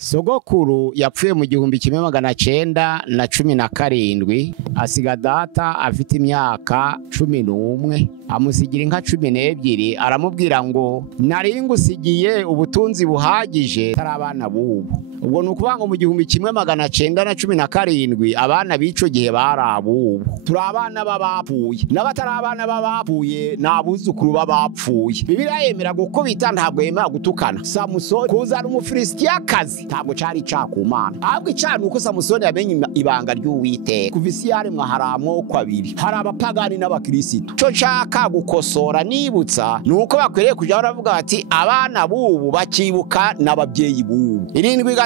Sogokuru yapfuye mu 1917 asiga data afite imyaka 11 amusigira inka 12 aramubwira ngo nari ngusigiye ubutunzi buhagije tarabana bubu. Ubwo nukuvuga ngo mu 1917 abana bico gihe barabubu turabana babapfuye n'abatarabana babapfuye nabuzukuru babapfuye. Bibiliya yemera gukubita ntabwo yemera gutukana. Samusoni kuzana umufilistiyakazi ntabwo cari cakumana ahubwo icana uko Samusoni yamenye ibanga ry'Uwiteka. Kuva isi yaremwa hari amoko abiri, hari abapagani n'abakristo. Co caka gukosora nibutsa nuko bakwiriye kuja baravuga bati abana bubu bakibuka n'ababyeyi bubu.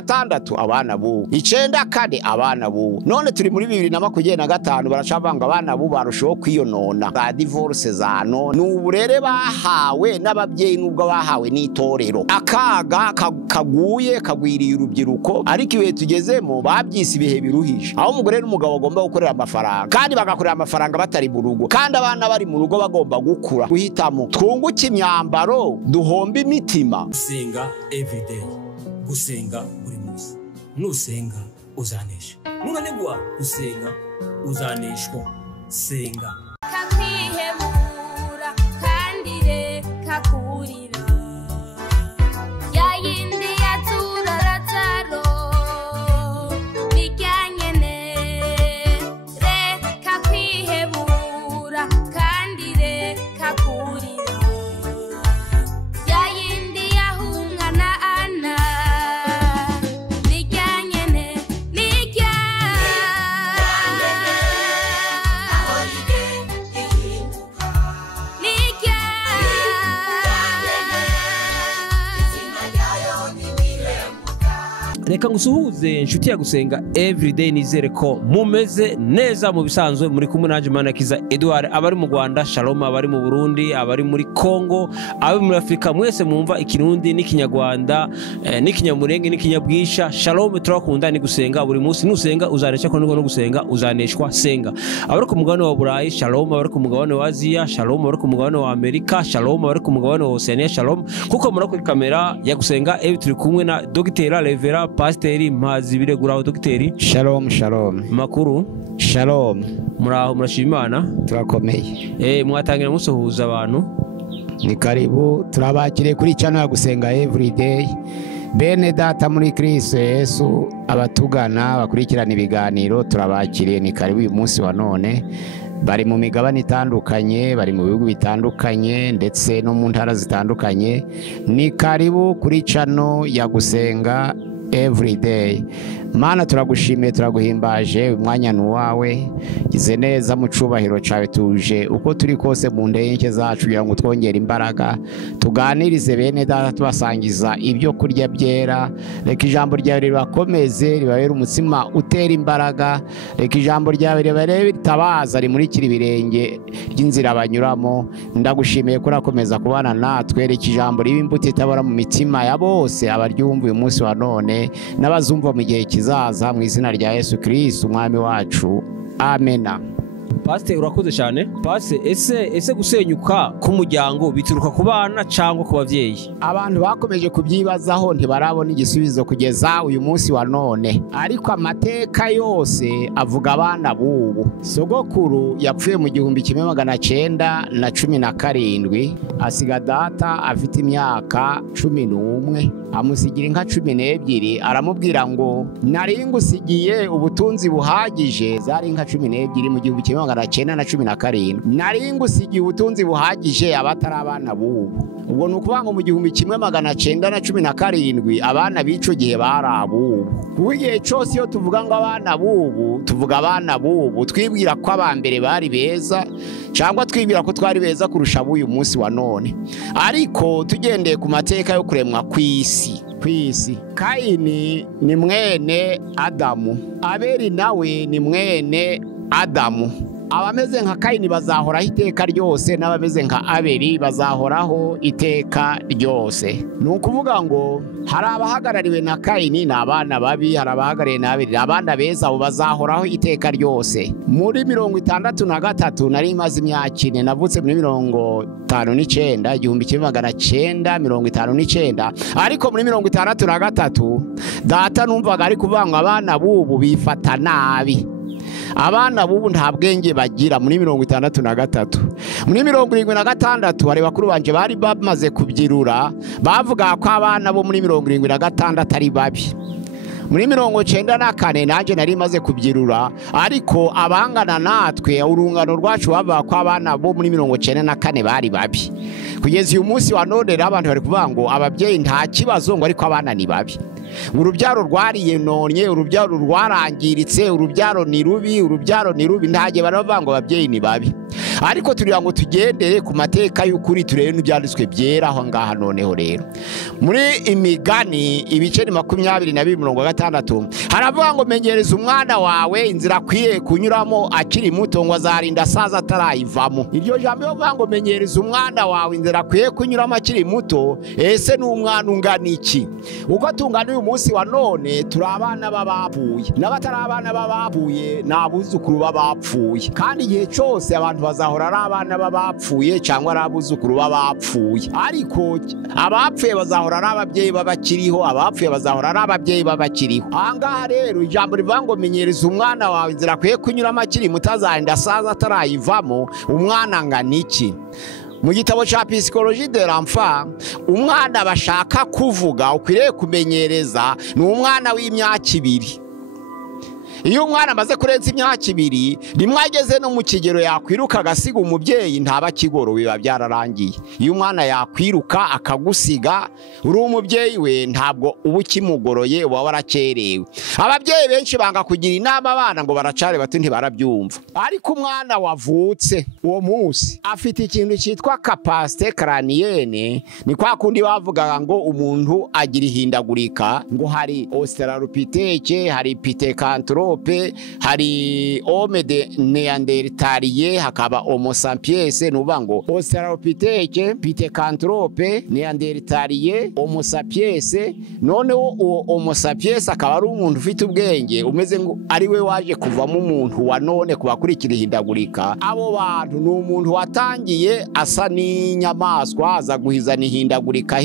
7 abana bubu 9 abana bubu. None turi muri 2025 baracavanga abana bubu barushaho kwiyonona. Ba divorce zano n'uburere bahawe n'ababyeyi nubwo bahawe n'itorero. Akaga kaguye kagwiriye urubyiruko, ariko ibihe tugezemo babyise ibihe biruhije, aho umugore n'umugabo bagomba gukorera amafaranga kandi bagakorera amafaranga batari mu rugo, kandi abana bari mu rugo bagomba gukura. Guhitamo twunguke imyambaro duhomba imitima. Gusenga everyday, gusenga buri munsi. Nusenga uzanesha, nunanigwa gusenga uzaneshwa. Senga kakwihebura kandi kakurira yayindi yatura rataro bijyanyene kakwihebura kandi kakurira yayindi yahungana ana bijyanyene reka ngusuhuze inshuti ya gusenga everyday. Nizere ko mumeze neza mu bisanzwe. Muri kumwe nanje Manakiza Edouard, abari mu Rwanda shalom, abari mu Burundi, abari muri Kongo, abari muri Afrika, mwese mumva ikirundi n'ikinyarwanda n'ikinyamurenge n'ikinyabwisha. Shalom, turakunda ni gusenga buri munsi. Nusenga uzanesha, ko no gusenga uzaneshwa. Senga. Abari ku mugabane wa Burayi shalom, abari ku mugabane wa Aziya shalom, abari ku mugabane wa Amerika shalom, abari ku mugabane wa Oceania shalom. Kuko muri kuri kamera ya gusenga turi kumwe na Dr. Revera Pasiteri Mpazi bireguraho. Dogiteri shalom shalom. Makuru shalom. Muraho murashima Imana? Turakomeye. Mwatangira musuhuza abantu. Ni karibu turabakire kuri channel ya gusenga everyday. Bene data muri Kristo Yesu, abatugana bakurikirana ibiganiro turabakiriye. Ni karibu uyu munsi wa none. Bari mu migabane itandukanye, bari mu bihugu bitandukanye ndetse no mu ntara zitandukanye. Ni karibu kuri channel ya gusenga everyday. Mana turagushimiye, turaguhimbaje, umwanya nuwawe. Gize neza mu cubahiro cawe, tuje uko turi kose mu ndenke zacu kugira ngo twongere imbaraga, tuganirize bene data, tubasangiza ibyo kurya byera. Reka ijambo ryawe ribakomeze, ribabere umutsima utera imbaraga. Reka ijambo ryawe ribabere bitabaza, rimurikira ibirenge ry'inzira banyuramo. Ndagushimiye ko urakomeza kubana natwe. Reka ijambo ribe imbuto itabora mu mitima ya bose abaryumva uyu munsi wa none n'abazumva mu gihe kizaza, mu izina rya Yesu Kristo umwami wacu, amena. Pastor urakoze cyane. Pastor ese gusenyuka k'umuryango bituruka ku bana cyangwa ku bavyeyi? Abantu bakomeje kubyibazaho ntibarabona igisubizo kugeza uyu munsi wa none, ariko amateka yose avuga abana bubu. Sogokuru yapfuye mu 1917 asiga data afite imyaka 11 amusigira inka 12 aramubwira ngo nari ngusigiye ubutunzi buhagije. Zari inka 12 mu 1917 nari ngusigiye ubutunzi buhagije abatarabana bubu. Ubwo nukuvuga ngo mu 1917 abana bico gihe barabubu. Kugiye cyose iyo tuvuga ngo abana bubu, tuvuga abana bubu twibwira ko abambere bari beza, cyangwa twibwira ko twari beza kurusha uyu munsi wa none. Ariko tugendeye ku mateka yo kuremwa kw'isi, Kaini ni mwene Adamu, Abeli nawe ni mwene Adamu. abameze nka Kayini bazahoraho iteka ryose, n'abameze nka Abeli bazahoraho iteka ryose. Ni ukuvuga ngo hari abahagarariwe na Kayini, ni abana babi, hari abahagarariwe na Abeli, abana beza, abo bazahoraho iteka ryose. Muri 63 nari maze imyaka 4, navutse muri 59, 1959, ariko muri 63 data numvaga ari kuvanga abana bubu bifata nabi. Abana bubu nta bwenge bagira. Muri 63 muri 76 bari bakuru banje bari bamaze kubyirura, bavuga ko abana bo muri 76 ari babi. Muri 94 nanje nari maze kubyirura, ariko abangana natwe urungano rwacu bavuga ko abana bo muri 94 bari babi. Kugeza uyu munsi wa none abantu bari kuvuga ngo ababyeyi nta kibazo, ngo ariko abana ni babi. Urubyaro rwariye nonye, urubyaro rwarangiritse, urubyaro ni rubi, urubyaro ni rubi. Ntaje baravuga ngo ababyeyi ni babi. Ariko turira ngo tugendere ku mateka y'ukuri, turebe n'ibyanditswe byera aho ngaha. Noneho rero muri Imigani ibice 22:6 haravuga ngo menyereza umwana wawe inzira akwiye kunyuramo akiri muto, ngo azarinda asaza atarayivamo. Iryo jambo rivuga ngo menyereza umwana wawe inzira akwiye kunyuramo akiri muto. Ese ni umwana ungana iki? Uko tungana uyu munsi wa none turi abana b'abapfuye, n'abatari abana b'abapfuye n'abuzukuru b'abapfuye, kandi igihe cyose abantu bazahora ari abana b'abapfuye cyangwa ari abuzukuru b'abapfuye. Ariko abapfuye bazahora ari ababyeyi babakiriho, abapfuye bazahora ari ababyeyi babakiriho. Ahangaha rero ijambo rivuga ngo menyereza umwana wawe inzira akwiye kunyuramo akiri muto, azarinda asaza atarayivamo. Umwana angana iki? Mu gitabo cya Psychologie de l'enfant, umwana bashaka kuvuga ukwiriye kumenyereza ni umwana w'imyaka 2. Iyo umwana amaze kurenza imyaka 2, rimwe ageze no mu kigero yakwiruka agasiga umubyeyi, ntaba kigoro, biba byararangiye. Iyo umwana yakwiruka akagusiga uri umubyeyi we, ntabwo uba ukimugoroye, uba warakerewe. Ababyeyi benshi banga kugira inama abana ngo baracare bato ntibarabyumva. Ariko umwana wavutse uwo munsi afite ikintu cyitwa capacité crânienne. Ni kwa kundi bavugaga ngo umuntu agira ihindagurika, ngo hari australopithèque, hari pithecanthrope, hari homme de néandertalien, hakaba homo sapiens. Nuvuga ngo australopithèque, pithecanthrope, néandertalien, homo sapiens. Noneho uwo homo sapiens akaba ari umuntu ufite ubwenge, umeze ngo ari we waje kuvamo umuntu wa none kubakurikira ihindagurika. Abo bantu ni umuntu watangiye asa n'inyamaswa, aza guhizana ihindagurika.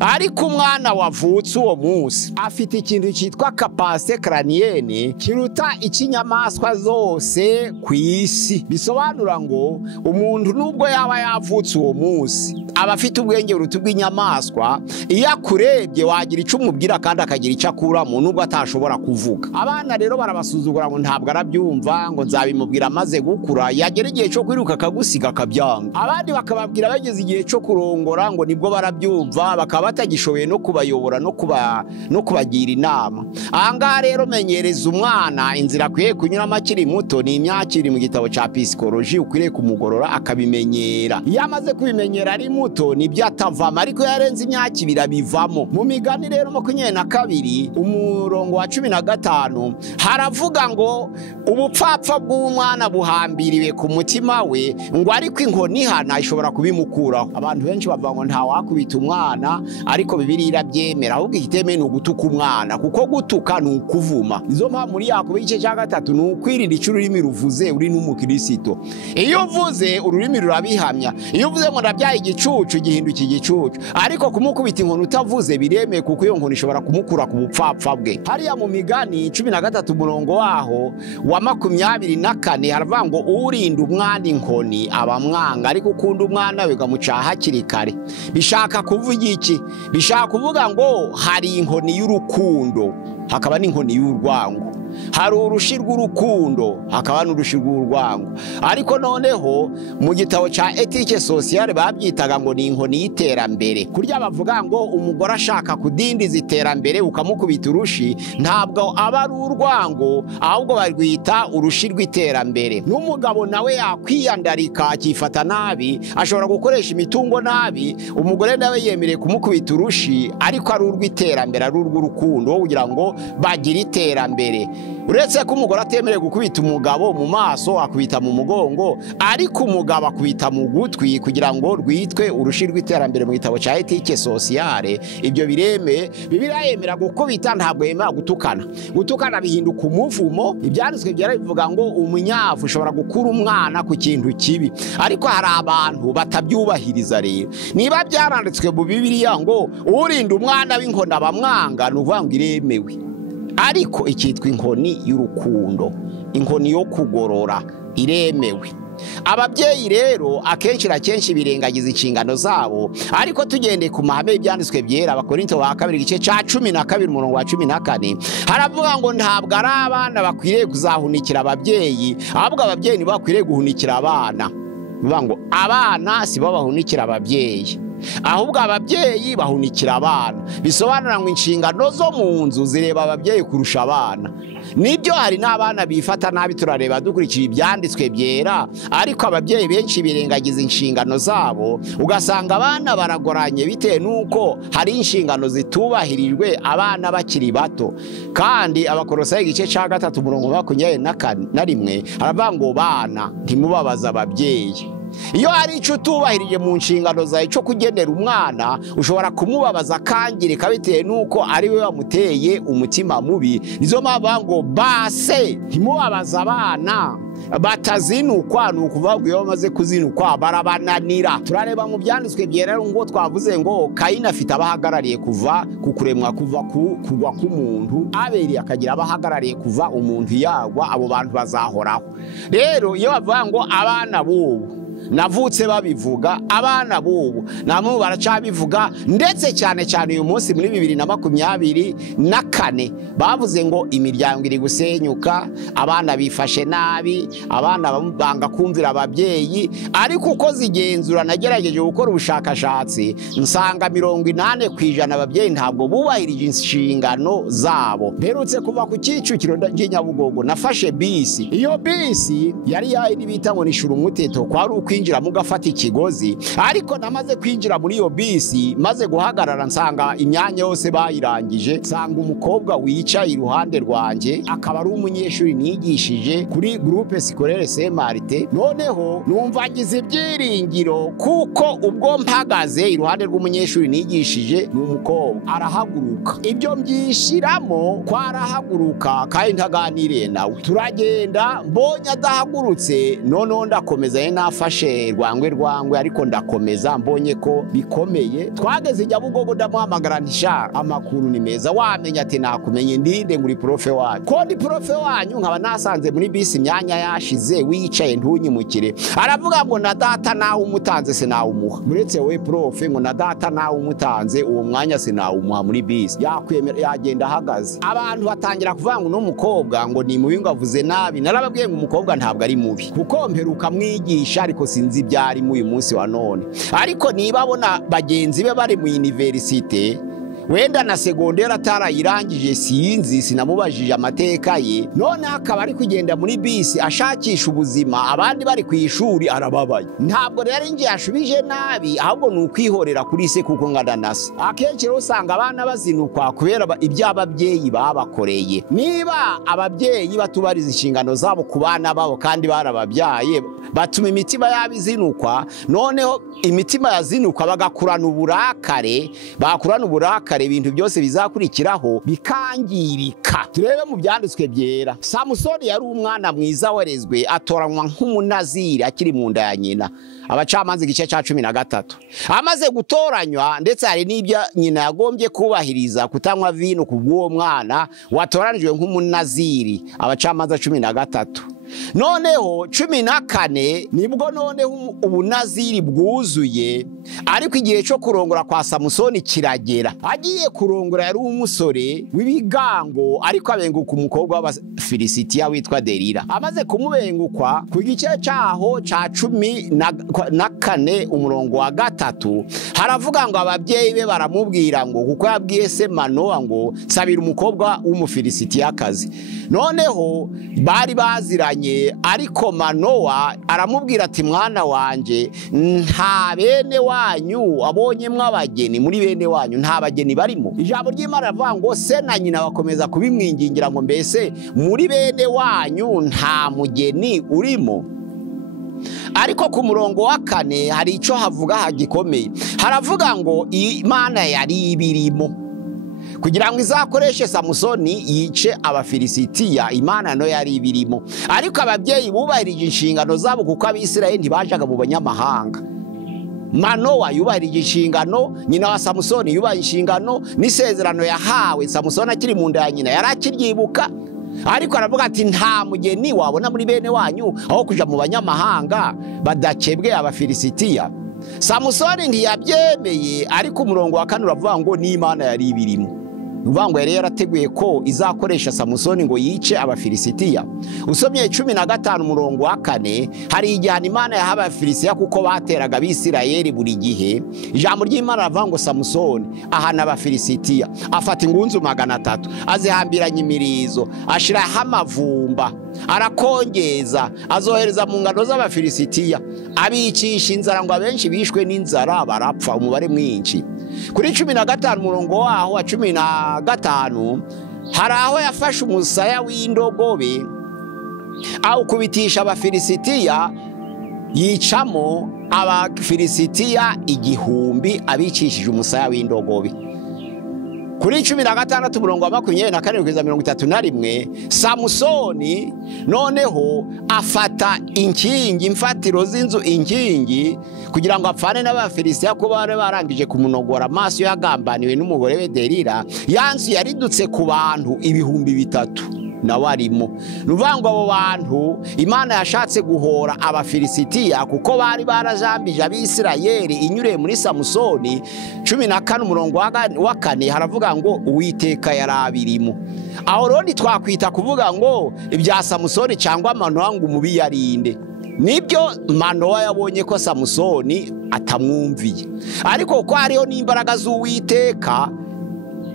Ariko umwana wavutse uwo munsi afite ikintu cyitwa capacité crânienne kiruta ikinyamaswa zose ku isi. Bisobanura ngo umuntu nubwo yaba yavutse uwo munsi aba afite ubwenge buruta bw'inyamaswa. Iyo akurebye wagira icyo umubwira kandi akagira icyo akuramo, nubwo atashobora kuvuga. Abana rero barabasuzugura ngo ntabwo arabyumva, ngo nzabimubwira amaze gukura. Yagera igihe cyo kwiruka akagusiga akabyanga. Abandi bakababwira bageze igihe cyo kurongora ngo nibwo barabyumva, bakaba batagishoboye no kubayobora no kubagira inama. Ahangaha rero menyereza umwana inzira akwiye kunyuramo akiri muto. Ni imyaka 2 mu gitabo cya Psychologie ukwiriye kumugorora akabimenyera. Iyo amaze kubimenyera ari muto nibyo atavamo, ariko yarenze imyaka 2 abivamo. Mu Migani rero 22 umurongo wa 15 haravuga ngo ubupfapfa bw'umwana buhambiriwe ku mutima we, ngo ariko inkoni ihana ishobora kubimukuraho. Abantu benshi bavuga ngo nta wakubita umwana, ariko Bibiliya irabyemera. Ahubwo ikitemeye ni ugutuka umwana, kuko gutuka ni ukuvuma. Izo mpamvu muri Yakobo igice cya 3 ni ukwirinda icyo ururimi ruvuze uri n'umukristo. Iyo uvuze ururimi rurabihamya. Iyo uvuze ngo ndabyaye igicucu gihinduka igicucu, ariko kumukubita inkoni utavuze biremeye, kuko iyo nkoni ishobora kumukura ku bupfapfa bwe. Hariya mu Migani 13 umurongo waho wa 24 haravuga ngo urinda umwana inkoni aba mwanga, ariko ukunda umwana we ukamucaha hakiri kare. Bishaka kuvuga iki? Bishaka kuvuga ngo hari inkoni y'urukundo, hakaba n'inkoni y'urwango. Hari urushi rw'urukundo, hakaba n'urushi rw'urwango. Ariko noneho mu gitabo cya ethique sociale babyitaga ngo ni inkoni y'iterambere. Kurya bavuga ngo umugore ashaka kudindiza iterambere ukamukubita urushi, ntabwo aba ari urwango, ahubwo barwita urushi rw'iterambere. N'umugabo nawe yakwiyandarika akifata nabi, ashobora gukoresha imitungo nabi, umugore nawe yemereye kumukubita urushi, ariko ari urw'iterambere, ari urw'urukundo kugira ngo bagire iterambere. uretse ko umugore atemerewe gukubita umugabo mu maso, akubita mu mugongo, ariko umugabo akubita mu gutwi kugira ngo rwitwe urushi rw'iterambere mu gitabo cya etike sosiyale. Ibyo bireme, Bibiliya yemera gukubita, ntabwo yemera gutukana. Gutukana bihinduka umuvumo. Ibyanditswe byera bivuga ngo umunyavu ushobora gukura umwana ku kintu kibi, ariko hari abantu batabyubahiriza. Rero niba byaranditswe mu Bibiliya ngo urinda umwana w'inkoni abamwanga, ni ukuvuga ngo iremewe, ariko ikitwa inkoni y'urukundo, inkoni yo kugorora, iremewe. Ababyeyi rero akenshi na kenshi birengagiza inshingano zabo, ariko tugendeye ku mahame y'ibyanditswe byera, Abakorinto ba kabiri igice cya 12 umurongo wa 14 haravuga ngo ntabwo ari abana bakwiriye kuzahunikira ababyeyi, ahubwo ababyeyi nibo bakwiriye guhunikira abana. Bivuga ngo abana si bo bahunikira ababyeyi, ahubwo ababyeyi bahunikira abana. Bisobanura ngo inshingano zo mu nzu zireba ababyeyi kurusha abana. Nibyo hari n'abana bifata nabi, turareba dukurikira ibyanditswe byera, ariko ababyeyi benshi birengagiza inshingano zabo, ugasanga abana baragoranye bitewe nuko hari inshingano zitubahirijwe abana bakiri bato. Kandi Abakolosayi igice cya 3 umurongo wa 21 haravuga ngo bana ntimubabaza ababyeyi. Iyo hari icyo utubahirije mu nshingano zawe cyo kugenera umwana, ushobora kumubabaza akangirika bitewe nuko ari we wamuteye umutima mubi. Nizo mpamvu ngo base ntimubabaza abana batazinukwa, ni ukuvuga ngo iyo bamaze kuzinukwa barabananira. Turareba mu byanditswe byera ngo twavuze ngo Kayini afite abahagarariye kuva ku kuremwa, kuva kugwa k'umuntu. Abeli akagira abahagarariye kuva umuntu yagwa, abo bantu bazahoraho. Rero iyo bavuga ngo abana b'ubu navutse babivuga, abana b'ubu namwe baracabivuga, ndetse cyane cyane uyu munsi muri 2024 bavuze ngo imiryango iri gusenyuka, abana bifashe nabi, abana banga kumvira ababyeyi. Ariko uko zigenzura, nagerageje gukora ubushakashatsi, nsanga 80% ababyeyi ntabwo bubahirije inshingano zabo. Mperutse kuva ku Kicukiro Nyabugogo, nafashe bisi. Iyo bisi yari yayindi bita ngo nishura umuteto, kwari kwinjira mugafata ikigozi, ariko namaze kwinjira muri iyo bisi, maze guhagarara nsanga imyanya yose bayirangije. Nsanga umukobwa wicaye iruhande rwanjye, akaba ari umunyeshuri nigishije kuri groupe scolaire Saint Martin. Noneho numva ngize ibyiringiro, kuko ubwo mpagaze iruhande rw'umunyeshuri nigishije, n'umukobwa arahaguruka. Ibyo mbyishiramo kwarahaguruka, kandi ntaganiriye nawe. Turagenda, mbonye adahagurutse, noneho ndakomeza nafashe rwangwe, ariko ndakomeza, mbonye ko bikomeye. Twageze Nyabugogo, ndamuhamagara ntisha amakuru ni meza, wamenya ati nakumenye, ndinde nguri profe wanyu. Ko ndi profe wanyu, nkaba nasanze muri bisi imyanya yashize, wicaye ntunyimukire. Aravuga ngo na data nawe umutanze sinawumuha, muretse we profe, ngo na data nawe umutanze uwo mwanya sinawumuha muri bisi. Yakwemera, yagenda ahagaze. Abantu batangira kuvuga ngo n'umukobwa ngo ni mubi, ngo avuze nabi. Narababwiye ngo umukobwa ntabwo ari mubi, kuko mperuka mwigisha, ariko sinzi ibyari mu uyu munsi wa none. Ariko niba abona bagenzi be bari mu universite, wenda na segonderi atarayirangije, sinzi, sinamubajije amateka ye, none akaba ari kugenda muri bisi ashakisha ubuzima, abandi bari ku ishuri, arababaye. Ntabwo rero ngiye ashubije nabi, ahubwo ni ukwihorera kuri se, kuko ngadanase. Akenshi rero usanga abana bazinukwa kubera iby'ababyeyi babakoreye. Niba ababyeyi batubariza inshingano zabo ku bana babo kandi barababyaye, batuma imitima yabo izinukwa. Noneho imitima yazinukwa bagakurana uburakare, bakurana uburakare, ibintu byose bizakurikiraho bikangirika. Turebe mu byanditswe byera, Samusoni yari umwana mwiza warezwe, atoranywa nk'umunaziri akiri mu nda ya nyina. Abacamanza igice cya 13. Amaze gutoranywa, ndetse hari n'ibyo nyina yagombye kubahiriza, kutanywa vino ku bw'uwo mwana watoranijwe nk'umunaziri. Abacamanza 13. Noneho 14 nibwo noneho ubunaziri bwuzuye, ariko igihe cyo kurongora kwa Samusoni kiragera. Agiye kurongora, yari umusore w'ibigango, ariko abenguka umukobwa w'Abafilisitiya witwa Delila. Amaze kumubengukwa, ku gice cyaho ca 14 umurongo wa 3 haravuga ngo ababyeyi be baramubwira ngo, kuko yabwiye se Manoa ngo sabira umukobwa w'Umufilisitiyakazi. Noneho bari baziranye bajanye, ariko Manowa aramubwira ati mwana wanje, nta bene wanyu abonyemwo abageni, muri bene wanyu nta bageni barimo. Ijambo ry'Imana rivuga ngo se na nyina bakomeza kubimwingingira ngo mbese muri bene wanyu nta mugeni urimo. Ariko ku murongo wa 4 hari ico havuga hagikomeye, haravuga ngo Imana yari ibirimo kugira ngo izakoreshe Samusoni yice Abafilisitiya. Imana no yari ibirimo, ariko ababyeyi bubahirije inshingano zabo kuko Abisirayeli ntibajaga mu banyamahanga. Manowa yubahirije inshingano, nyina wa Samusoni yubaha inshingano, n'isezerano yahawe Samusoni akiri mu nda ya nyina yari akiryibuka. Ariko aravuga ati nta mugeni wabona muri bene wanyu aho kuja mu banyamahanga badakebwe Abafilisitiya. Samusoni ntiyabyemeye, ariko umurongo wa 4 uravuga ngo n'Imana yari ibirimo. Nuvuga ngo yari yarateguye ko izakoresha Samusoni ngo yice Abafilisitiya. Usomye 15 umurongo wa 4 hari igihano Imana yaha Abafilisitiya kuko bateraga Abisirayeli buri gihe. Ijambo ry'Imana ravuga ngo Samusoni ahana Abafilisitiya, afata ingunzu 300 azihambiranya imirizo, ashiraho amavumba, arakongeza, azohereza mu ngano z'Abafilisitiya, abicisha inzara ngo abenshi bishwe n'inzara barapfa umubare mwinshi. Kuri 15 umurongo waho wa 15 hari aho yafashe umusaya w'indogobe awukubitisha Abafilisitiya, yicamo Abafilisitiya 1000 abicishije umusaya w'indogobe. Kuri 16 umurongo wa 24 kugeza 31 Samusoni noneho afata inkingi, imfatiro z'inzu, inkingi, kugira ngo apfane n'Abafilisitiya ko bari barangije kumunogora amaso yagambaniwe n'umugore we Delila. Yanzu yaridutse ku bantu 3000 nawe arimo. Nuvuga ngo abo bantu Imana yashatse guhora Abafilisitiya kuko bari barajambije Abisirayeli inyureye muri Samusoni. 14 umurongo wa 4 haravuga ngo Uwiteka yarabirimo. Aho roni twakwita kuvuga ngo ibya Samusoni cyangwa Manowa ngo umubi yarinde. Nibyo Manowa yabonye ko Samusoni atamwumviye, ariko ko hariho n'imbaraga z'Uwiteka,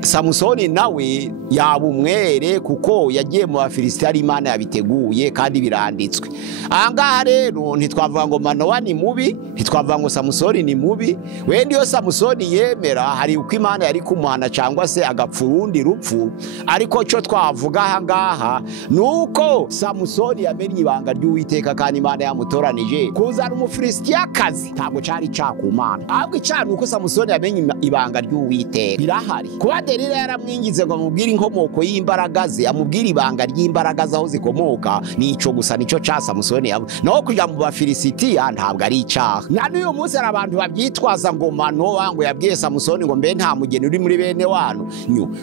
Samusoni nawe yabumwere kuko yagiye mu Bafilisitiya Imana yabiteguye kandi biranditswe. Ahangaha rero ntitwavuga ngo Manowa ni mubi, ntitwavuga ngo Samusoni ni mubi. Wenda iyo Samusoni yemera hari uko Imana yari kumuhana cyangwa se agapfa urundi rupfu, ariko cyo twavuga ahangaha nuko Samusoni yamenye ibanga ry'Uwiteka kandi Imana yamutoranije kuzana Umufilisitiyakazi. Ntabwo cyari cyakumana, ahubwo cyane uko Samusoni yamenye ibanga ry'Uwiteka. Birahari kuba Delila yaramwingize ngo amubwire inkomoko y'imbaraga ze, amubwire ibanga ry'imbaraga zaho zikomoka, nico gusa nico ca Samusoni yabo. Naho kuja mu Bafilisitiya ntabwo ari icaha. Na n'uyu munsi ari abantu babyitwaza ngo Manowa ngo yabwiye Samusoni ngo mbe nta mugeni uri muri bene wanyu,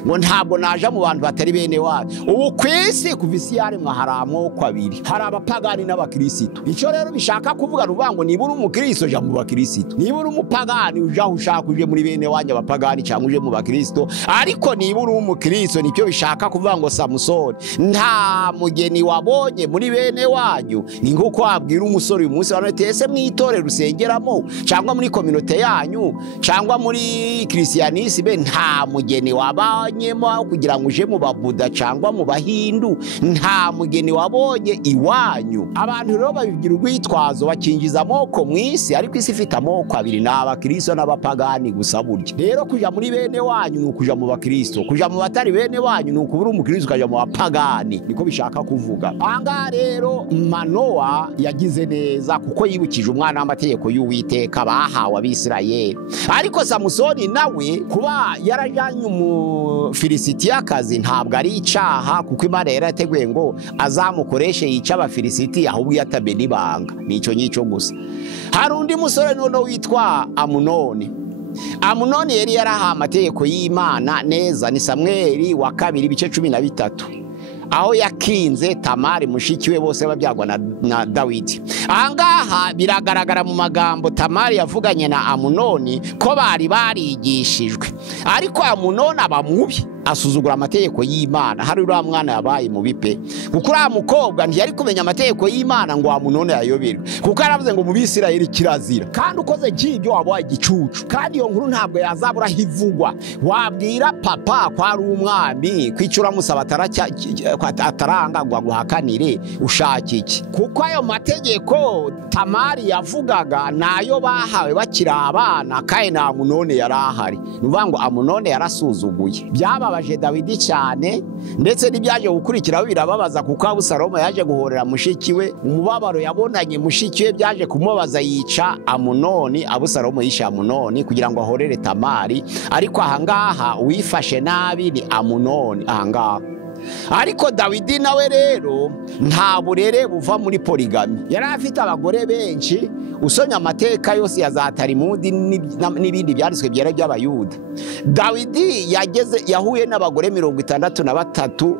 ngo ntabwo naja mu bantu batari bene wanyu. Ubu kwisi kuva isi yaremwa hari amoko abiri, hari abapagani n'Abakristo. Ico rero bishaka kuvuga ruvuga ngo niba uri umukristo ja mu Bakristo, niba uri umupagani uja ushaka uje muri bene wanyu abapagani cyangwa uje mu Bakristo. Ariko niba uri umukristo nicyo bishaka kuvuga ngo Samusoni nta mugeni wabonye muri bene wanyu. Ni nkuko wabwira umusore uyu munsi wanatese mwitore rusengeramo cyangwa muri community yanyu cyangwa muri Christianisme, nta mugeni wabanyemo kugira ngo uje mu Babuda cyangwa mu Bahindu, nta mugeni wabonye iwanyu. Abantu rero babigira urwitwazo bakingiza amoko mwisi, ariko isi ifite amoko abiri, n'Abakristo n'abapagani gusa. Burya rero kuja muri bene wanyu ni ukuja mu Bakristo, kuja mu batari bene wanyu ni ukubura umukristo ukaja mu bapagani, niko bishaka kuvuga. Anga rero Manowa yagize neza kuko yibukije umwana w'amategeko y'Uwiteka bahawe Abisirayeli. Ariko Samusoni nawe kuba yarajanye Umufilisitiyakazi ntabwo ari icaha, kuko Imana yarateguye ngo azamukoreshe yica Abafilisitiya, ahubwo yatamena ibanga. Nico nyico gusa. Hari undi musore none witwa Amunoni. Amunoni yari yaraha amategeko y'Imana neza. Ni Samweli wa 2 ibice 13 aho yakinze Tamari mushiki we bose babyagwa na Dawidi. Ahangaha biragaragara mu magambo Tamari yavuganye na Amunoni ko bari barigishijwe, ariko Amunoni aba mubi. asuzugura amategeko y'Imana. Hari uriya mwana yabaye mu bipe kuko uriya mukobwa ntiyari kumenya amategeko y'Imana ngo amunone yayoberwe, kuko yaravuze ngo mu Bisirayeli kirazira, kandi ukoze nk'ibyo wabaye igicucu. Kandi iyo nkuru ntabwo yazabura hivugwa. Wabwira papa ko ari umwami kwicura musaba ataranga ngo aguhakanire ushaka iki? Kuko ayo mategeko Tamari yavugaga nayo bahawe bakiri abana, kandi na Amunone yari ahari. Nuvuga ngo Amunone yarasuzuguye. Byababaje Dawidi cyane, ndetse n'ibyaje gukurikiraho birababaza, kuko Abusalomu yaje guhorera mushiki we. Umubabaro yabonanye mushiki we byaje kumubaza, yica Amunoni. Abusalomu yisha Amunoni kugira ngo ahorere Tamari, ariko ahangaha uwifashe nabi ni Amunoni ahangaha. Ariko Dawidi nawe rero nta burere buva muri poligami. Yari afite abagore benshi, usomye amateka yose ya za Tarimudi n'ibindi byanditswe byera by'Abayuda. Dawidi yahuye n'abagore 63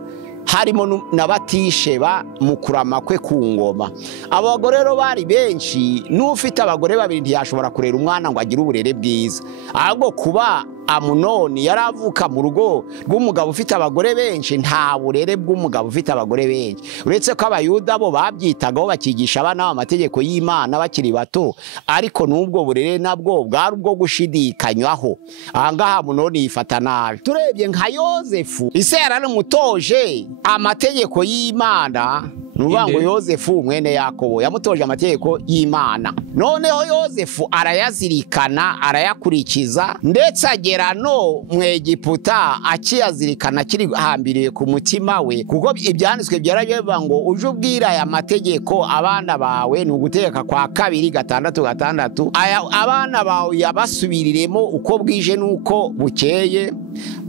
harimo na Batisheba mu kurama kwe ku ngoma. Abagore rero bari benshi, n'ufite abagore babiri ntiyashobora kurera umwana ngo agire uburere bwiza. Ahubwo kuba Amunoni yaravuka mu rugo rw'umugabo ufite abagore benshi, nta burere bw'umugabo ufite abagore benshi. Uretse ko Abayuda bo babyitagaho bakigisha abana amategeko y'Imana bakiri bato, ariko n'ubwo burere nabwo bwari ubwo gushidikanywaho. Ahangaha Amunoni yifata nabi. Turebye nka Yozefu, ise yaranamutoje amategeko y'Imana. Nuvuga ngo Yozefu mwene Yakobo yamutoje amategeko y'Imana. Noneho Yozefu arayazirikana, arayakurikiza, ndetse agera no mu Egiputa akiyazirikana kiri hambiriye ku mutima we, kuko ibyanditswe byarabivuga ngo uje ubwira aya mategeko abana bawe, n'ugutegeka kwa 2:6 abana bawe yabasubiriremo uko bwije nuko bukeye,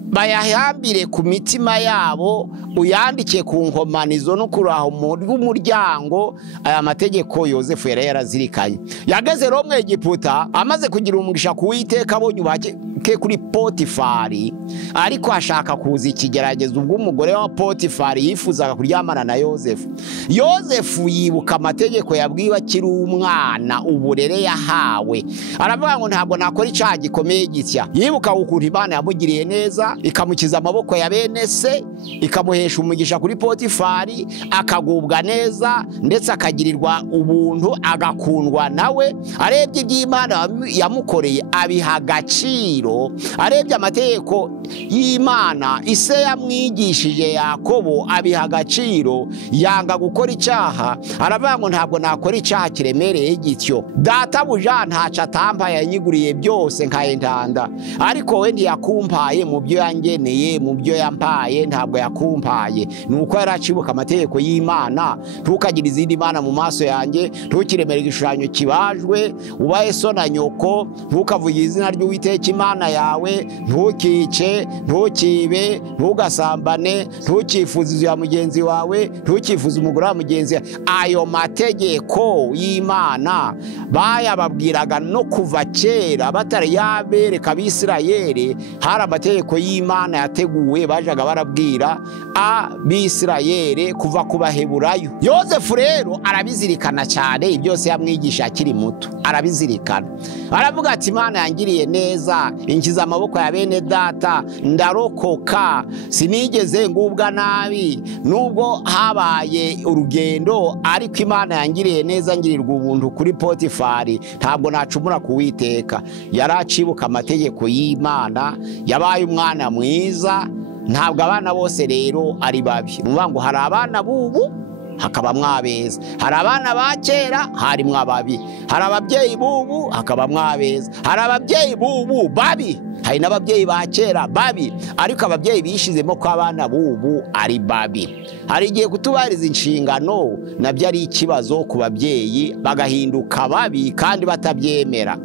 bayahambire ku mitima yabo, uyandike ku nkomanizo no kuraho mu muryango. Aya mategeko Yozefu yari yarazirikanye. Yageze rero mu Egiputa amaze kugira umugisha ku Uwiteka, abonye ubake kuri Potifari, ariko ashaka kuza ikigerageza ubwo umugore wa Potifari yifuzaga kuryamana na Yozefu. Yozefu yibuka amategeko yabwiwe akiri umwana, uburere yahawe. Aravuga ngo ntabwo nakora icyaha gikomeye gitya. Yibuka ukuntu Imana yamugiriye neza, ikamukiza amaboko ya bene se, ikamuhesha umugisha kuri Potifari, akagubwa neza, ndetse akagirirwa ubuntu, agakundwa nawe. Arebye iby'Imana yamukoreye abiha agaciro, arebye amategeko y'Imana ise yamwigishije Yakobo abiha agaciro, yanga gukora icyaha. Aravuga ngo ntabwo nakora icyaha kiremereye gityo. Databuja ntaca atampaye, yanyiguriye byose nkayentanda, ariko we ntiyakumpaye mu byo yangeneye, mu byo yampaye ntabwo yakumpaye. Nuko yaracibuka amategeko y'Imana. Ntukagire izindi mana mu maso yanjye, ntukiremere igishushanyo kibajwe, ubahe so na nyoko, ntukavuge izina ry'Uwiteka Imana yawe, ntukice, ntukibe, ntugasambane, ntukifuze inzu ya mugenzi wawe, ntukifuze umugore wa mugenzi wawe. Ayo mategeko y'Imana bayababwiraga no kuva kera batari yabereka Abisirayeli. Hari amategeko y'Imana yateguwe bajaga barabwira Abisirayeli kuva ku Baheburayo. Yozefu rero arabizirikana cyane, ibyose yamwigisha akiri muto arabizirikana. Aravuga ati Imana yangiriye neza, inkiza amaboko ya bene data, ndarokoka, sinigeze ngubwa nabi. Nubwo habaye urugendo, ariko Imana yangiriye neza, ngirirwa ubuntu kuri Potifari, ntabwo nacumura ku Uwiteka. Yaracibuka amategeko y'Imana, yabaye umwana mwiza. Ntabwo abana bose rero ari babi. Nuvuga ngo hari abana bubu hakaba mwabeza, hari abana ba kera harimo ababi, hari ababyeyi bubu hakaba mwabeza, hari ababyeyi bubu babi, hari n'ababyeyi ba kera babi, ariko ababyeyi bishizemo ko abana bubu ari babi. Hari igihe kutubariza inshingano nabyo ari ikibazo ku babyeyi, bagahinduka babi kandi batabyemera.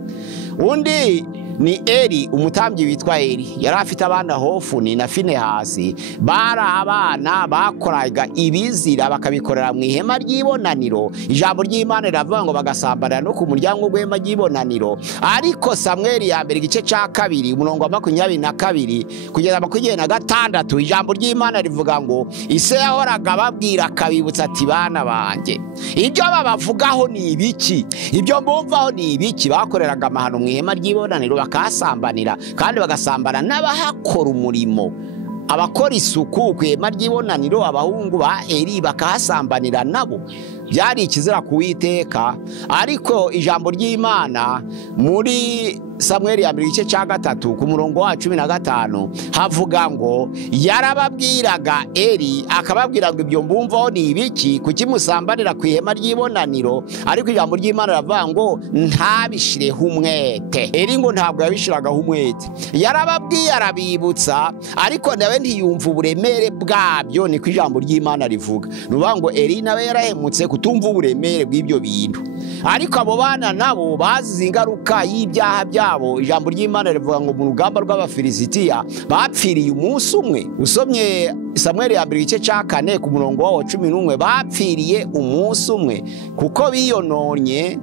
Undi ni Eli, umutambyi witwa Eli. Yari afite abana Hofuni na Finehasi, bari abana bakoraga ibizira bakabikorera mu ihema ry'ibonaniro. Ijambo ry'Imana riravuga ngo bagasambana no ku muryango w'ihema ry'ibonaniro. Ariko Samweli ya mbere igice cya 2 umurongo wa 22 kugeza 26, ijambo ry'Imana rivuga ngo ise yahoraga babwira akabibutsa ati bana banjye, ibyo babavugaho ni ibiki? Ibyo mbumvaho ni ibiki? Bakoreraga amahano mu ihema ry'ibonaniro, bakasambanira kandi bagasambana n'abahakora umurimo. abakora isuku ku ihema ry'ibonaniro abahungu ba Eli bakahasambanira nabo byari ikizira ku Uwiteka. Ariko ijambo ry'Imana muri Samweli ya mbere igice cya 3 ku murongo wa 15 havuga ngo yarababwiraga Eli akababwira ngo ibyo mbumvaho ni ibiki kukimusambanira ku ihema ry'ibonaniro, ariko ijambo ry'Imana ravuga ngo ntabishireho umwete. Eli ngo ntabwo yabishiragaho umwete, yarababwiye arabibutsa, ariko nawe ntiyumva uburemere bwabyo. Niko ijambo ry'Imana rivuga. Nuvuga ngo Eli nawe yarahemutse kutumva uburemere bw'ibyo bintu, ariko abo bana nabo bazize ingaruka y'ibyaha byabo. Ijambo ry'Imana rivuga ngo mu rugamba rw'Abafilipi bapfiriye umunsi umwe. Usomye Samweli ya mbere igice cya 4 ku murongo wa 11 bapfiriye umunsi umwe kuko biyononye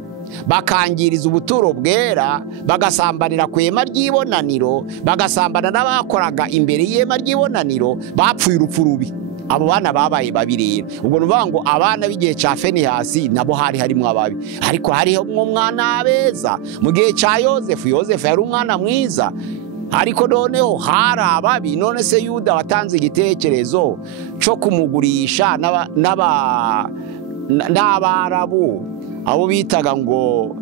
bakangiriza ubuturo bwera, bagasambanira ku ihema ry'ibonaniro, bagasambana n'abakoraga imbere y'ihema ry'ibonaniro, bapfuye urupfu rubi. Abo bana babaye babirera. Ubwo nuvuga ngo abana b'igihe cya Fenehasi nabo hari harimo ababi, ariko hariho umwana abeza. Mu gihe cya Yosefu yari umwana mwiza, ariko noneho hari ababi. None se Yuda watanze igitekerezo cyo kumugurisha n'Abarabu, abo bitaga ngo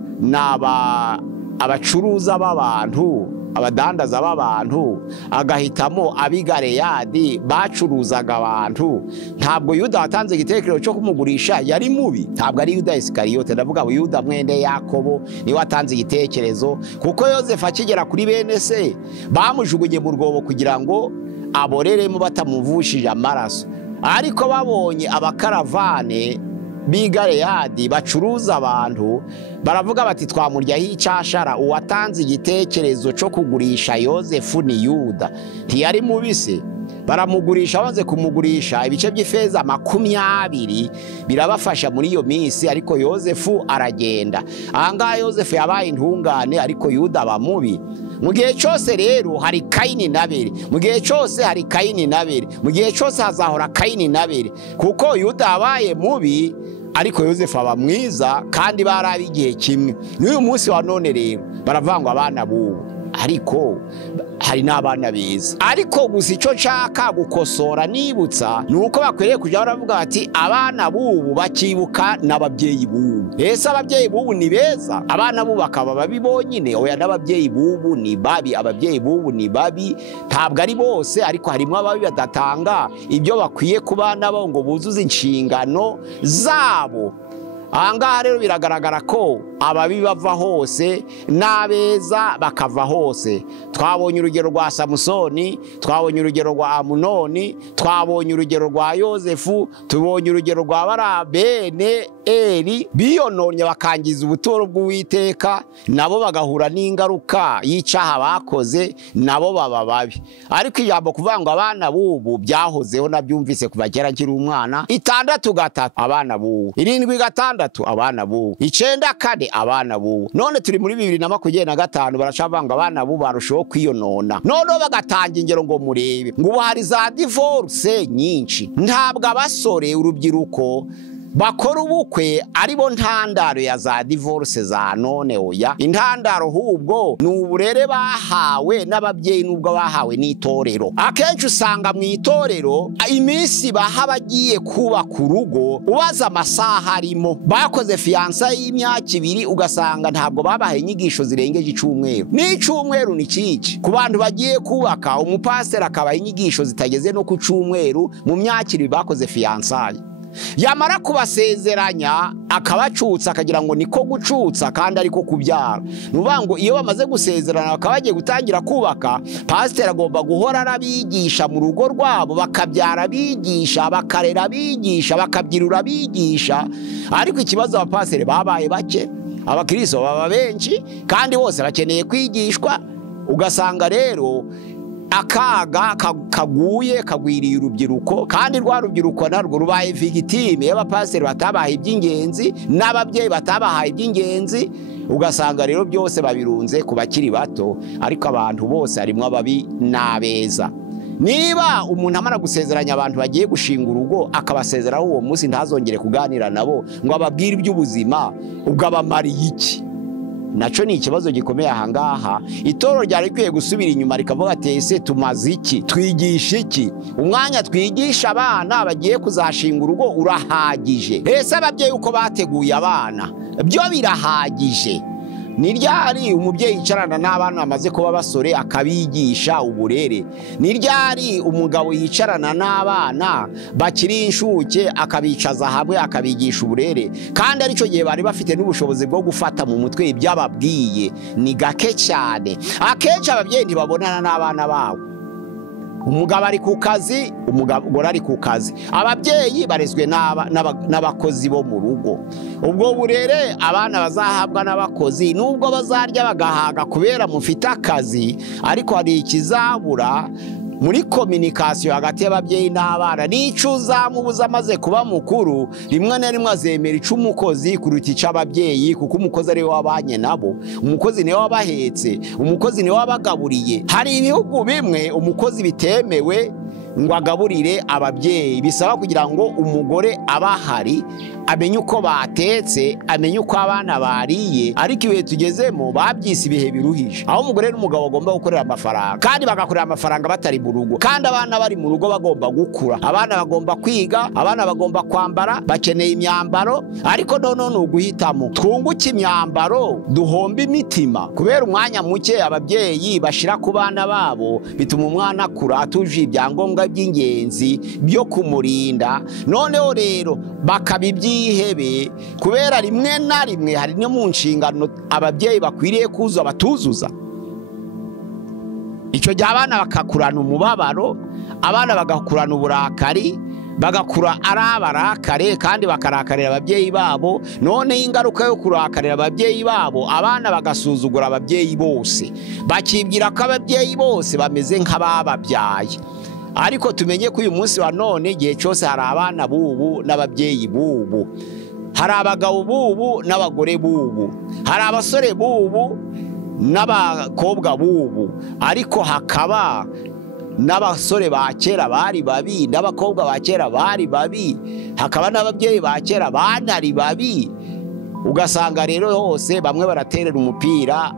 abacuruza b'abantu, abadandaza b'abantu, agahitamo abigareyadi bacuruzaga abantu. Ntabwo Yuda watanze igitekerezo cyo kumugurisha yari mubi, ntabwo ari Yuda Isikariyote. Ndavuga ngo Yuda mwende Yakobo niwe watanze igitekerezo, kuko Yosefu akigera kuri bene se bamujugunye mu rwobo kugira ngo aboreremo batamuvushije amaraso. Ariko babonye abakaravane bigareyadi bacuruza abantu, baravuga bati twamuryaho icyashara. Uwatanze igitekerezo cyo kugurisha Yosefu ni Yuda, ntiyari mubise. Baramugurisha, banze kumugurisha ibice by'ifeza 20 birabafasha muri iyo minsi, ariko Yosefu aragenda. Ahangaha Yosefu yabaye intungane, ariko Yuda aba mubi. Mu gihe cyose rero hari Kayini na Abeli, mu gihe cyose hari Kayini na Abeli, mu gihe cyose hazahora Kayini na Abeli, kuko Yuda yabaye mubi ariko Yosefu aba mwiza, kandi barabi igihe kimwe. N'uyu munsi wa none rero baravuga ngo abana b'ubu, ariko hari n'abana beza. Ariko gusa icyo nshaka gukosora nibutsa nuko bakwiriye kujya baravuga bati abana b'ubu bakibuka n'ababyeyi b'ubu. Ese ababyeyi b'ubu ni beza? Abana b'ubu bakaba babi bonyine? Oya, n'ababyeyi b'ubu ni babi. Ababyeyi b'ubu ni babi, ntabwo ari bose, ariko harimo ababi badatanga ibyo bakwiye ku bana bo ngo buzuze inshingano zabo. Ahangaha rero biragaragara ko ababi bava hose n'abeza bakava hose. Twabonye urugero rwa Samusoni, twabonye urugero rwa Amunoni, twabonye urugero rwa Yosefu, tubonye urugero rwa Barabene Eli. Biyononye bakangiza ubuturo bw'Uwiteka, nabo bagahura n'ingaruka y'icyaha bakoze, nabo baba babi. Ariko ijambo kuvuga ngo abana b'ubu byahozeho nabyumvise kuva kera nkiri umwana. 6-3 abana b'ubu, 7-6 abana b'ubu, 9-4 abana b'ubu. None turi muri 2025 baracavanga abana b'ubu barushaho kwiyonona. None bagatanga ingero ngo murebe ngo hari za divorce nyinshi. Ntabwo abasore urubyiruko bakora ubukwe aribo ntandaro ya za divorce za none. Oya, intandaro hubwo ni uburere bahawe n'ababyeyi n'ubwo bahawe n'itorero. Akenshi usanga mu itorero iminsi baha bagiye kubaka urugo, ubaza amasaha arimo. Bakoze fiansa y'imyaka 2 ugasanga ntabwo babahaye inyigisho zirengeje icyumweru. N'icyumweru ni kiki ku bantu bagiye kubaka? Umupasiteri akabaha inyigisho zitageze no ku cyumweru mu myaka 2 bakoze fiansa. Yamara kubasezeranya akabacutsa akagira ngo niko gucutsa kandi ariko kubyara. Nuvuga ngo iyo bamaze gusezerana bakabagiye gutangira kubaka, pasiteri agomba guhora arabigisha mu rugo rwabo, bakabyara bigisha, bakarera bigisha, bakabyirura bigisha. Ariko ikibazo abapasiteri babaye bake, abakristo baba benshi, kandi bose bakeneye kwigishwa. Ugasanga rero akaga kaguye kagwiriye urubyiruko, kandi rwa rubyiruko narwo rubaye victime y'abapasiteri batabahaye iby'ingenzi n'ababyeyi batabahaye iby'ingenzi. Ugasanga rero byose babirunze ku bakiri bato, ariko abantu bose harimo ababi n'abeza. Niba umuntu amara gusezeranya abantu bagiye gushinga urugo akabasezeraho uwo munsi ntazongere kuganira nabo ngo ababwire iby'ubuzima, ubwo abamariye iki? naco ni ikibazo gikomeye ahangaha. Itoro ryari kwiye gusubira inyuma rikavuga ati ese tumaze iki, twigisha iki? Umwanya twigisha abana bagiye kuzashinga urugo urahagije? Ese ababyeyi uko bateguye abana byo birahagije? Ni ryari umubyeyi yicarana n'abana bamaze kuba basore akabigisha uburere? Ni ryari umugabo yicarana n'abana bakiri inshuke akabicaza hamwe akabigisha uburere? Kandi arico gihe bari bafite n'ubushobozi bwo gufata mu mutwe ibyababwiye. Ni gake cyane. Akenshi ababyeyi ntibabonana n'abana babo. Umugabo ari ku kazi, umugore ari ku kazi. Ababyeyi barezwe n'abakozi bo mu rugo. Ubwo burere abana bazahabwa n'abakozi, nubwo bazarya bagahaga kubera mufite akazi, ariko hari ikizabura muri communication hagati y'ababyeyi n'abana. Nico uzamubuza amaze kuba mukuru, rimwe na rimwe azemera ico umukozi kuruta ico ababyeyi, kuko umukozi ari we wabanye nabo, umukozi niwe wabahetse, umukozi niwe wabagaburiye. Hari ibihugu bimwe umukozi bitemewe ngo agaburire ababyeyi, bisaba kugira ngo umugore abahari amenye uko batetse, amenye uko abana bariye. Ariko ibihe tugezemo babyise ibihe biruhije, aho umugore n'umugabo bagomba gukorera amafaranga, kandi bagakorera amafaranga batari mu rugo, kandi abana bari mu rugo bagomba gukura. Abana bagomba kwiga, abana bagomba kwambara, bakeneye imyambaro. Ariko none ni uguhitamo, twunguke imyambaro duhomba imitima kubera umwanya muke ababyeyi bashira ku bana babo, bituma umwana akura atuje ibyangombwa by'ingenzi byo kumurinda. Noneho rero bakabibyihebe kubera rimwe na rimwe hari no mu nshingano ababyeyi bakwiriye kuza batuzuza. Icyo gihe abana bakakurana umubabaro, abana bagakurana uburakari, bagakura ari abarakare kandi bakarakarira ababyeyi babo. None ingaruka yo kurakarira ababyeyi babo, abana bagasuzugura ababyeyi bose, bakibwira ko ababyeyi bose bameze nk'abababyaye. Ariko tumenye ko uyu munsi wa none igihe cyose hari abana bubu n'ababyeyi bubu, hari abagabo bubu n'abagore bubu, hari abasore bubu n'abakobwa bubu, ariko hakaba n'abasore ba kera bari babi, n'abakobwa ba kera bari babi, hakaba n'ababyeyi ba kera banari babi. Ugasanga rero hose bamwe baraterera umupira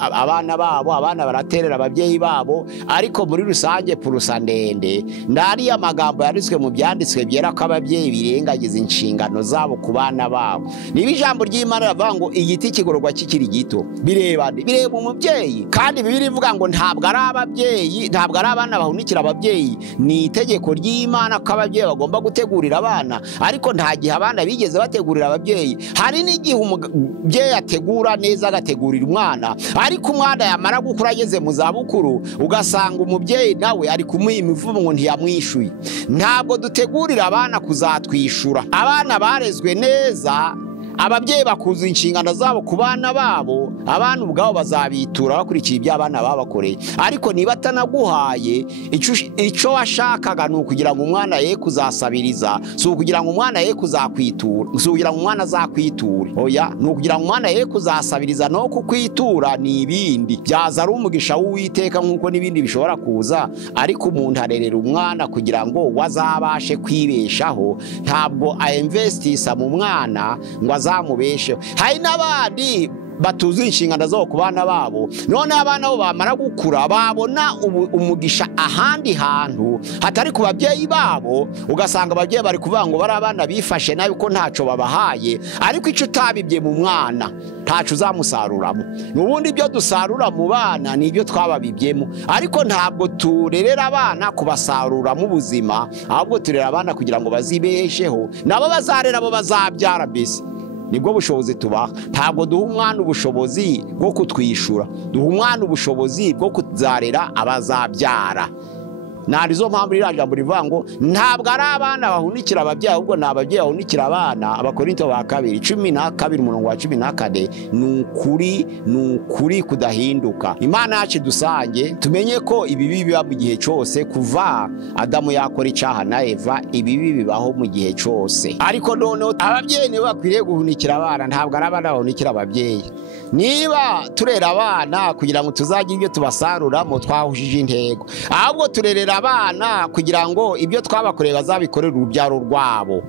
abana babo, abana baraterera ababyeyi babo. Ariko muri rusange purusa ndende ndari amagambo yanditswe mu byanditswe byera ko ababyeyi birengagiza inshingano zabo ku bana babo. Niba ijambo ry'Imana ravuga ngo igiti kigororwa kikiri gito, bireba umubyeyi. Kandi Bibiliya ivuga ngo ntabwo ari ababyeyi, ntabwo ari abana bahunikira ababyeyi. Ni itegeko ry'Imana ko ababyeyi bagomba gutegurira abana, ariko nta gihe abana bigeze bategurira ababyeyi. Hari n'igihe umubyeyi ategura neza agategurira umwana, ariko umwana yamara gukura ageze mu zabukuru ugasanga umubyeyi nawe ari kumuha imivumo ngo ntiyamwishuye. Ntabwo dutegurira abana kuzatwishura. Abana barezwe neza, ababyeyi bakuzuza inshingano zabo ku bana babo, abana ubwabo bazabitura bakurikiye ibyo abana babakoreye. Ariko niba atanaguhaye icyo washakaga, ni ukugira ngo umwana ye kuzasabiriza, si ukugira ngo umwana ye kuzakwitura, si ukugira ngo umwana azakwiture, oya, ni ukugira ngo umwana ye kuzasabiriza. No kukwitura ni ibindi, byaza ari umugisha w'Uwiteka nk'uko n'ibindi bishobora kuza. Ariko umuntu arerera umwana kugira ngo wazabashe kwibeshaho, ntabwo ainvestisa mu mwana ngo azamubesheho. Hari n'abandi batuza inshingano zo ku bana babo, none abana bo bamara gukura babona umugisha ahandi hantu hatari ku babyeyi babo. Ugasanga ababyeyi bari kuvuga ngo bari abana bifashe nabi ko ntaco babahaye, ariko icyo utabibye mu mwana ntaco uzamusaruramo. N'ubundi ibyo dusarura mu bana ni ibyo twababibyemo, ariko ntabwo turerera abana kubasarura mu buzima, ahubwo turera abana kugira ngo bazibesheho, nabo bazarera abo bazabyara. Mbese nibwo bushobozi tubaha. Ntabwo duha umwana ubushobozi bwo kutwishura, duha umwana ubushobozi bwo kuzarera abazabyara. Narizo mpamvu iri jambo rivuga ngo ntabwo ari abana bahunikira ababyeyi, ahubwo ni ababyeyi bahunikira abana. Abakorinto ba 2:12-14. Ni ukuri kudahinduka. Imana yacu dusange tumenye ko ibibi biba mu gihe cyose. Kuva Adamu yakora icyaha na Eva, ibibi bibaho mu gihe cyose. Ariko noneho ababyeyi nibo bakwiriye guhunikira abana, ntabwo ari abana bahunikira ababyeyi. Niba turera abana kugira ngo tuzagire ibyo tubasaruramo, twahujije intego. Ahubwo turerera abana kugira ngo ibyo twabakoreye bazabikorera urubyaro rwabo.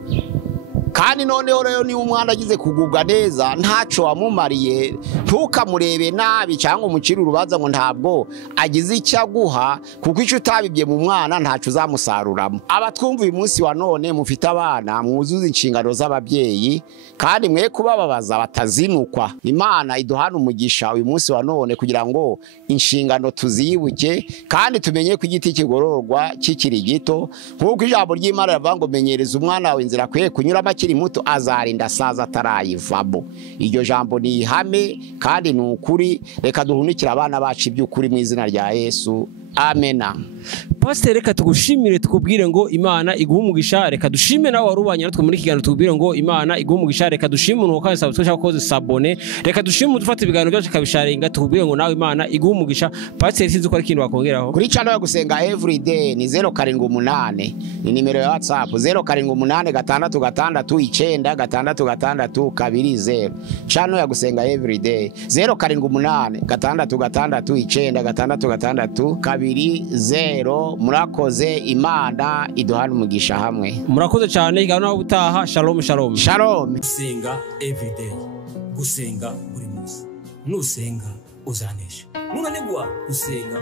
kandi noneho rero niba umwana agize kugubwa neza ntaco wamumariye ntukamurebe nabi cyangwa umucire urubanza ngo ntabwo agize icyo aguha kuko icyo utabibye mu mwana ntaco uzamusaruramo. Abatwumva uyu munsi wa none mufite abana mwuzuza inshingano z'ababyeyi kandi mwe kubababaza batazinukwa. Imana iduhana umugisha uyu munsi wa none kugira ngo inshingano tuzibuke kandi tumenye ko igiti kigororwa kikiri gito nkuko ijambo ry'Imana rivuga ngo menyereza umwana wawe inzira akwiye kunyuramo akiri muto azarinda asaza atarayivamo. Iryo jambo ni ihame kandi ni ukuri. Reka duhunikire abana bacu iby'ukuri mu izina rya Yesu. Amena. Pastor, reka tugushimire tukubwire ngo Imana iguhe umugisha. Reka dushime nawe warubanye natwe muri kiganiro tukubwire ngo Imana iguhe umugisha. Reka dushime umuntu kandi subscribe koze sabone. Reka dushime dufate ibiganiro byacu kabisharinga tukubwire ngo nawe Imana iguhe umugisha. Pastor, sinzi ko ari kintu bakongeraho kuri channel ya gusenga everyday ni 078 ni nimero ya WhatsApp 07866696620. Channel ya gusenga everyday 07866696620. Murakoze, Imana iduhana umugisha hamwe. Murakoze cyane igana ubutaha. Shalom shalom. Shalom. Gusenga everyday, gusenga buri munsi. Nusenga uzanesha, nunanigwa gusenga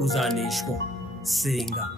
uzaneshwa. Senga.